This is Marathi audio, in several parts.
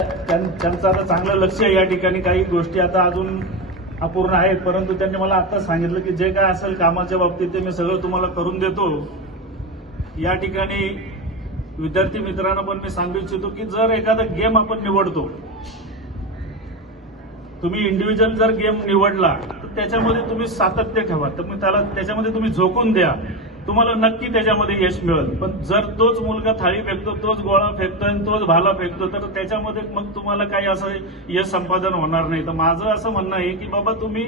त्यांचं आता चांगलं लक्ष आहे या ठिकाणी. काही गोष्टी आता अजून अपूर्ण आहेत, परंतु त्यांनी मला आता सांगितलं की जे काय असेल कामाच्या बाबतीत ते मी सगळं तुम्हाला करून देतो. या ठिकाणी विद्यार्थी मित्रांना पण मी सांगू इच्छितो की जर एखादा गेम आपण निवडतो, तुम्ही इंडिव्हिज्युअल जर गेम निवडला तर त्याच्यामध्ये तुम्ही सातत्य ठेवा, तर त्याच्यामध्ये तुम्ही झोकून द्या, तुम्हाला नक्की त्याच्यामध्ये यश मिळेल. पण जर तोच मुलगा थाळी फेकतो, तोच गोळा फेकतो आणि तोच भाला फेकतो, तर त्याच्यामध्ये मग तुम्हाला काही असं यश संपादन होणार नाही. तर माझं असं म्हणणं आहे की बाबा तुम्ही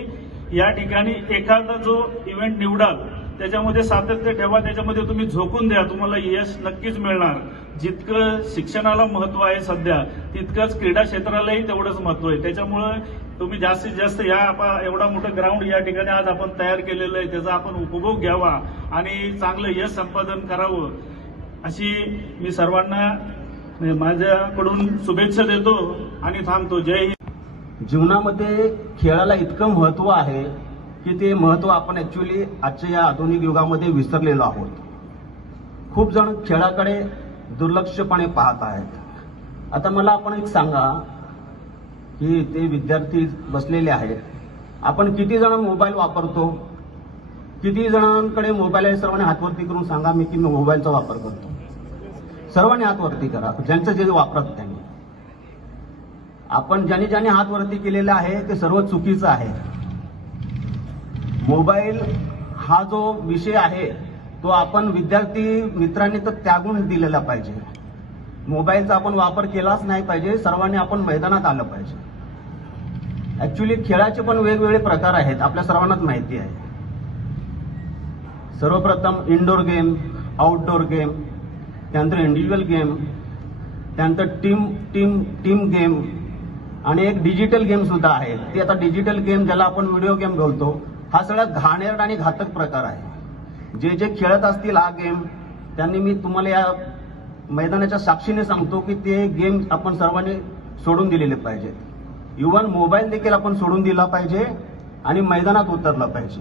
या ठिकाणी एखादा जो इव्हेंट निवडाल त्याच्यामध्ये सातत्य ठेवा, त्याच्यामध्ये तुम्ही झोकून द्या, तुम्हाला यश नक्कीच मिळणार. जितकं शिक्षणाला महत्व आहे सध्या, तितकंच क्रीडा क्षेत्रालाही तेवढंच महत्व आहे. त्याच्यामुळे तुम्ही जास्तीत जास्त एवढा मोठं ग्राउंड या ठिकाणी आज आपण तयार केलेलं आहे, त्याचा आपण उपभोग घ्यावा आणि चांगलं यश संपादन करावं, अशी मी सर्वांना माझ्याकडून शुभेच्छा देतो आणि थांबतो. जय हिंद. जीवनामध्ये खेळाला इतकं महत्व आहे की ते महत्व आपण ऍक्च्युअली आजच्या या आधुनिक युगामध्ये विसरलेलो आहोत. खूप जण खेळाकडे दुर्लक्षपणे पाहत आहेत. आता मला आपण एक सांगा की ते विद्यार्थी बसलेले आहेत, आपण किती जण मोबाईल वापरतो? किती जणांकडे मोबाईल आहे? सर्वांनी हातवरती करून सांगा मी की मोबाईलचा वापर करतो. सर्वांनी हातवरती करा, ज्यांचं जे वापरत त्यांनी. आपण ज्याने हातवरती केलेला आहे ते सर्व चुकीचं आहे. मोबाईल हा जो विषय आहे तो आपण विद्यार्थी मित्रांनी तर त्यागून दिलेला पाहिजे. मोबाईलचा आपण वापर केलाच नाही पाहिजे. सर्वांनी आपण मैदानात आलं पाहिजे. ऍक्च्युली खेळाचे पण वेगवेगळे प्रकार आहेत, आपल्या सर्वांनाच माहिती आहे. सर्वप्रथम इंडोर गेम, आउटडोर गेम, त्यानंतर इंडिव्हिज्युअल गेम, त्यानंतर टीम गेम आणि एक डिजिटल गेम सुद्धा आहे. ती आता डिजिटल गेम ज्याला आपण व्हिडिओ गेम बोलतो, हा सगळ्यात घाणेरडा आणि घातक प्रकार आहे. जे खेळत असतील हा गेम, त्यांनी मी तुम्हाला या मैदानाच्या साक्षीने सांगतो की ते गेम आपण सर्वांनी सोडून दिलेले पाहिजेत. इव्हन मोबाईल देखील आपण सोडून दिला पाहिजे आणि मैदानात उतरला पाहिजे.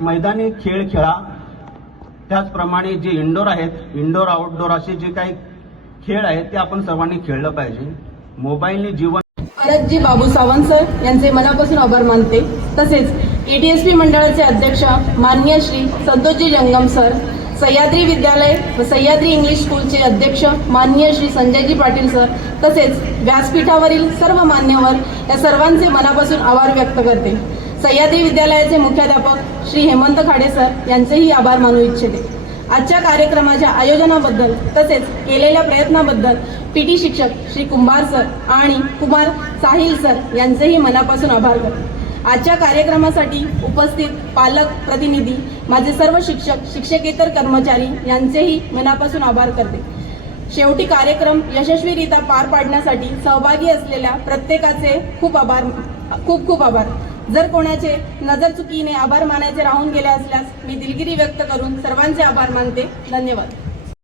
मैदानी खेळ खेळा. त्याचप्रमाणे जे इंडोर आहेत, इंडोर आउटडोर असे जे काही खेळ आहेत ते आपण सर्वांनी खेळलं पाहिजे. मोबाईलने जीवन. भरतजी बाबू सावंत सर यांचे मनापासून आभार मानते. तसेच एटीएसपी मंडळाचे अध्यक्ष माननीय श्री संतोषजी जंगम सर, सह्याद्री विद्यालय व सह्याद्री इंग्लिश स्कूलचे अध्यक्ष माननीय श्री संजयजी पाटील सर, तसेच व्यासपीठावरील सर्व मान्यवर या सर्वांचे मनापासून आभार व्यक्त करते. सह्याद्री विद्यालयाचे मुख्याध्यापक श्री हेमंत खाडे सर यांचेही आभार मानू इच्छिते. आजच्या कार्यक्रमाच्या आयोजनाबद्दल तसेच केलेल्या प्रयत्नाबद्दल पीटी शिक्षक श्री कुंभार सर आणि कुमार साहिल सर यांचेही मनापासून आभार करते. आजच्या कार्यक्रमासाठी उपस्थित पालक प्रतिनिधी, माझे सर्व शिक्षक, शिक्षकेतर कर्मचारी यांचेही मनापासून आभार करते. शेवटी कार्यक्रम यशस्वीरित्या पार पाडण्यासाठी सहभागी असलेल्या प्रत्येकाचे खूप आभार. जर कोणाचे नजर चुकीने आभार मानायचे राहून गेले असल्यास मी दिलगिरी व्यक्त करून सर्वांचे आभार मानते. धन्यवाद.